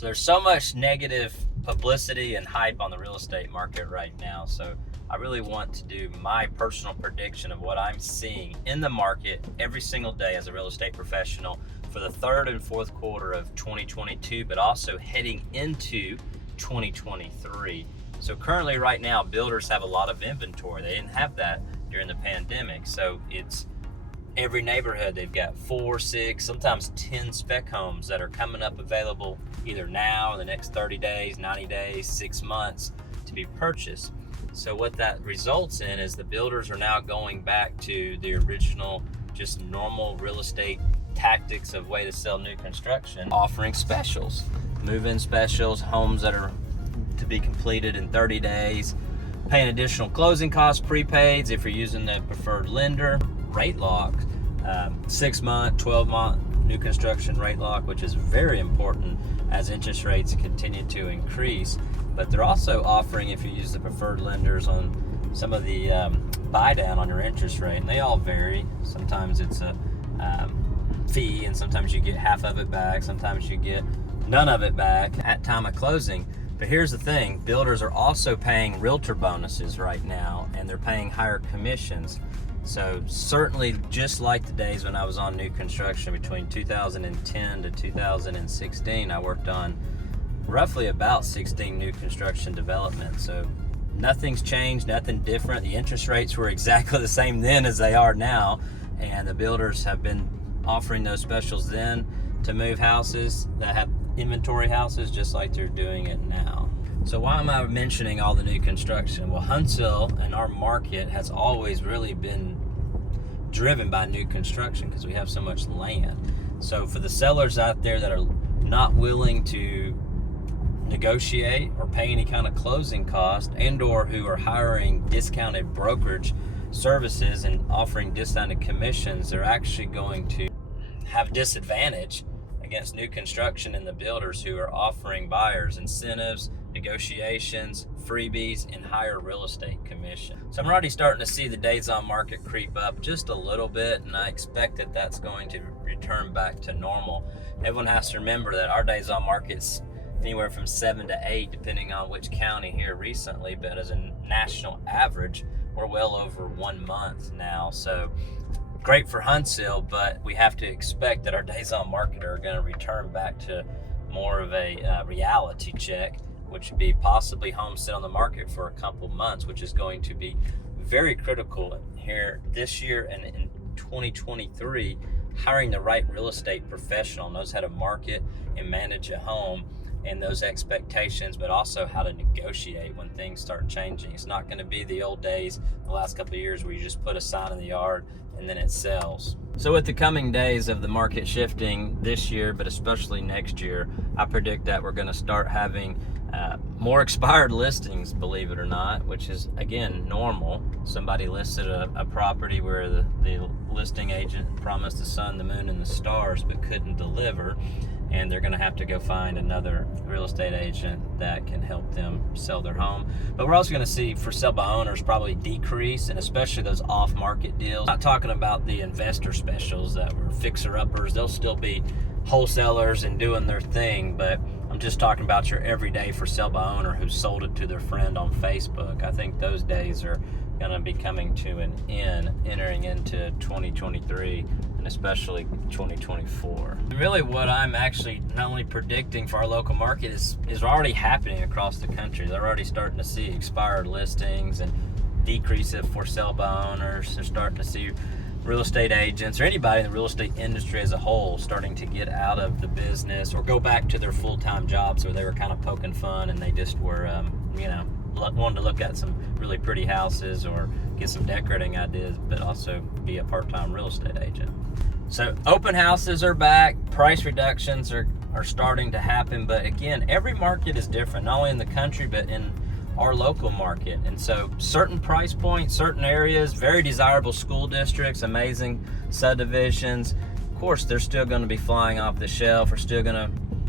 So there's so much negative publicity and hype on the real estate market right now. So I really want to do my personal prediction of what I'm seeing in the market every single day as a real estate professional for the third and fourth quarter of 2022, but also heading into 2023. So currently right now, builders have a lot of inventory. They didn't have that during the pandemic. So it's every neighborhood, they've got 4, 6, sometimes 10 spec homes that are coming up available either now, in the next 30 days, 90 days, 6 months to be purchased. So what that results in is the builders are now going back to the original, just normal real estate tactics of way to sell new construction, offering specials, move-in specials, homes that are to be completed in 30 days, paying additional closing costs, prepaids if you're using the preferred lender, rate lock, 6-month, 12-month new construction rate lock, which is very important as interest rates continue to increase. But they're also offering, if you use the preferred lenders, on some of the buy down on your interest rate, and they all vary. Sometimes it's a fee, and sometimes you get half of it back, sometimes you get none of it back at time of closing. But here's the thing, builders are also paying realtor bonuses right now, and they're paying higher commissions. So certainly, just like the days when I was on new construction between 2010 to 2016, I worked on roughly about 16 new construction developments. So nothing's changed, nothing different. The interest rates were exactly the same then as they are now, and the builders have been offering those specials then to move houses that have inventory houses, just like they're doing it now. So why am I mentioning all the new construction? Well, Huntsville and our market has always really been driven by new construction because we have so much land. So for the sellers out there that are not willing to negotiate or pay any kind of closing cost, and or who are hiring discounted brokerage services and offering discounted commissions, they're actually going to have a disadvantage against new construction and the builders who are offering buyers incentives, negotiations, freebies, and higher real estate commission. So I'm already starting to see the days on market creep up just a little bit, and I expect that that's going to return back to normal. Everyone has to remember that our days on market's anywhere from 7 to 8, depending on which county here recently, but as a national average, we're well over 1 month now. So great for Huntsville, but we have to expect that our days on market are going to return back to more of a reality check, which would be possibly homes sit on the market for a couple months, which is going to be very critical here this year and in 2023. Hiring the right real estate professional knows how to market and manage a home and those expectations, but also how to negotiate when things start changing. It's not going to be the old days, the last couple of years, where you just put a sign in the yard and then it sells. So with the coming days of the market shifting this year, but especially next year, I predict that we're going to start having more expired listings, believe it or not, which is, again, normal. Somebody listed a property where the listing agent promised the sun, the moon, and the stars, but couldn't deliver, and they're going to have to go find another real estate agent that can help them sell their home. But we're also going to see for sale by owners probably decrease, and especially those off-market deals. I'm not talking about the investor specials that were fixer-uppers. They'll still be wholesalers and doing their thing, but I'm just talking about your everyday for sale by owner who sold it to their friend on Facebook. I think those days are going to be coming to an end, entering into 2023 and especially 2024. Really what I'm actually not only predicting for our local market is already happening across the country. They're already starting to see expired listings and decrease of for sale by owners. They're starting to see real estate agents or anybody in the real estate industry as a whole starting to get out of the business or go back to their full-time jobs where they were kind of poking fun and they just were, wanted to look at some really pretty houses or get some decorating ideas, but also be a part-time real estate agent. So open houses are back, price reductions are starting to happen, but again, every market is different, not only in the country, but in our local market. And so certain price points, certain areas, very desirable school districts, amazing subdivisions, of course, they're still going to be flying off the shelf. We're still going to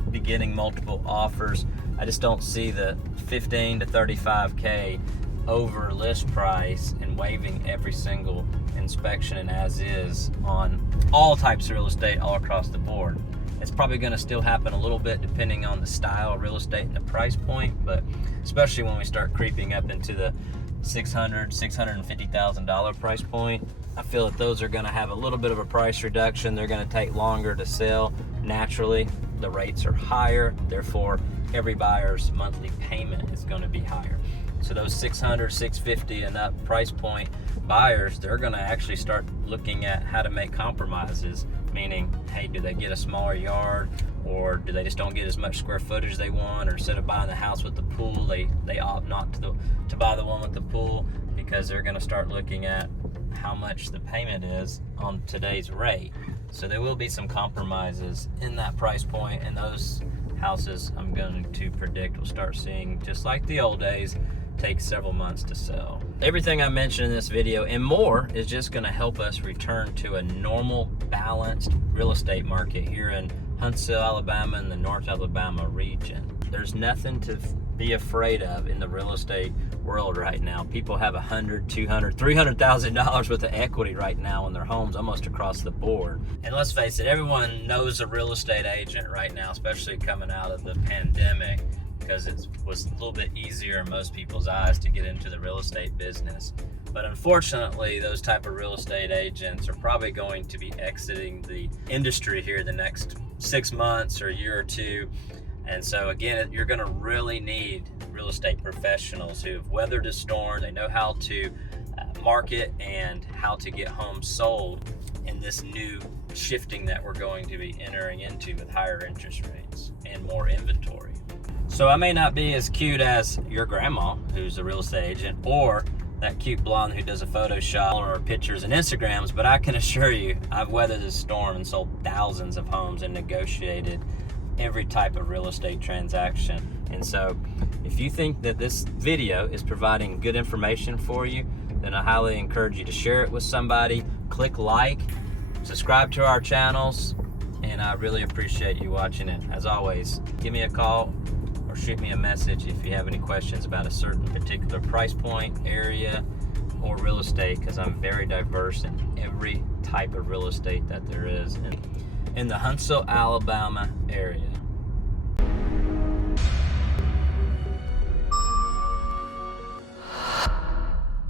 be getting multiple offers. I just don't see the 15 to 35K over list price and waiving every single inspection and as is on all types of real estate all across the board. It's probably going to still happen a little bit depending on the style of real estate and the price point, but especially when we start creeping up into the $650,000 price point, I feel that those are going to have a little bit of a price reduction. They're going to take longer to sell. Naturally, the rates are higher, therefore every buyer's monthly payment is going to be higher. So those 600, 650 and up price point buyers, they're going to actually start looking at how to make compromises, meaning, hey, do they get a smaller yard, or do they just don't get as much square footage they want, or instead of buying the house with the pool, they opt not to buy the one with the pool, because they're going to start looking at how much the payment is on today's rate. So there will be some compromises in that price point, and those houses I'm going to predict will start seeing, just like the old days, take several months to sell. Everything I mentioned in this video and more is just going to help us return to a normal, balanced real estate market here in Huntsville, Alabama, and the North Alabama region. There's nothing to be afraid of in the real estate world right now. People have $100,000, $200,000, $300,000 worth of equity right now in their homes, almost across the board. And let's face it, everyone knows a real estate agent right now, especially coming out of the pandemic, because it was a little bit easier in most people's eyes to get into the real estate business. But unfortunately, those type of real estate agents are probably going to be exiting the industry here the next 6 months or a year or two. And so again, you're going to really need real estate professionals who have weathered a storm. They know how to market and how to get homes sold in this new shifting that we're going to be entering into with higher interest rates and more inventory. So I may not be as cute as your grandma, who's a real estate agent, or that cute blonde who does a Photoshop or pictures and Instagrams, but I can assure you, I've weathered this storm and sold thousands of homes and negotiated every type of real estate transaction. And so if you think that this video is providing good information for you, then I highly encourage you to share it with somebody, click like, subscribe to our channels, and I really appreciate you watching it. As always, give me a call or shoot me a message if you have any questions about a certain particular price point, area, or real estate, because I'm very diverse in every type of real estate that there is in the Huntsville, Alabama area.